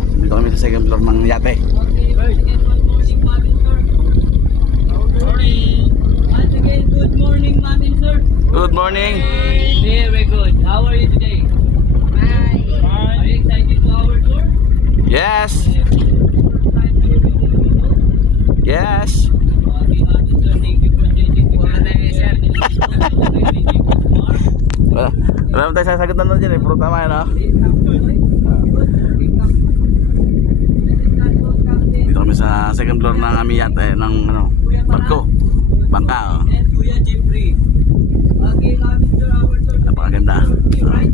Dito kami sa second floor ng yate. Once again, good morning, ma'am and sir. Good morning. Very good. How are you today? Fine. Are you excited to our tour? Yes. First time here in Filipino? Yes. Okay, ma'am and sir, thank you for changing the sir. Wala naman tayo sasagutan na dyan eh. Puro tama yan, ha? Dito kami sa second floor ng aming yate ng barko. Bangka, oh. And Kuya Jeffrey. Okay, ma'am and sir, our tour. Napakaganda. Right?